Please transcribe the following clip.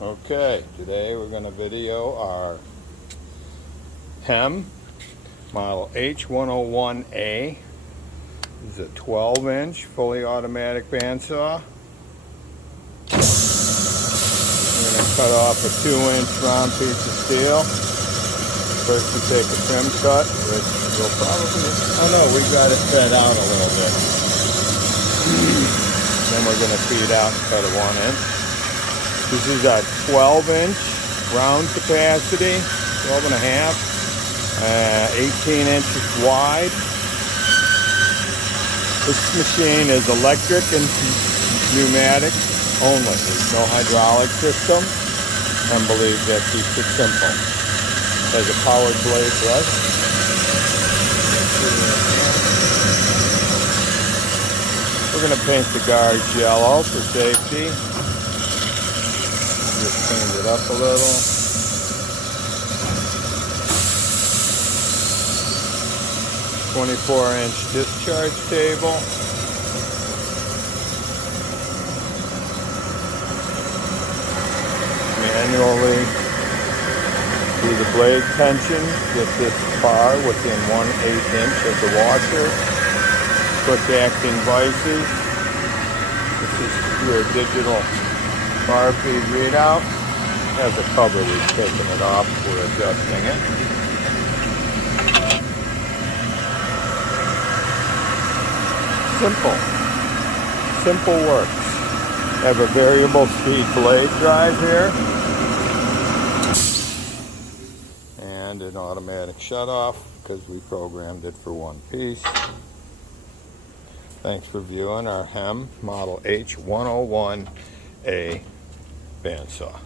Okay, today we're going to video our HEM Model H101A. This is a 12-inch fully automatic bandsaw. We're going to cut off a 2-inch round piece of steel. First we take a trim cut, which will probably, we got it spread out a little bit. Then we're going to feed out and cut a 1-inch. This is a 12-inch round capacity, 12 and a half, 18 inches wide. This machine is electric and pneumatic only. There's no hydraulic system, and believe that keeps it simple. Has a powered blade brush. We're going to paint the guards yellow for safety. Just cleaned it up a little. "24-inch discharge table. Manually do the blade tension with this bar within 1/8 inch of the washer. Quick acting vices. This is your digital bar feed readout. Has a cover, we've taken it off, we're adjusting it. Simple works. Have a variable speed blade drive here. And an automatic shutoff because we programmed it for one piece. Thanks for viewing our HEM Model H101A bandsaw.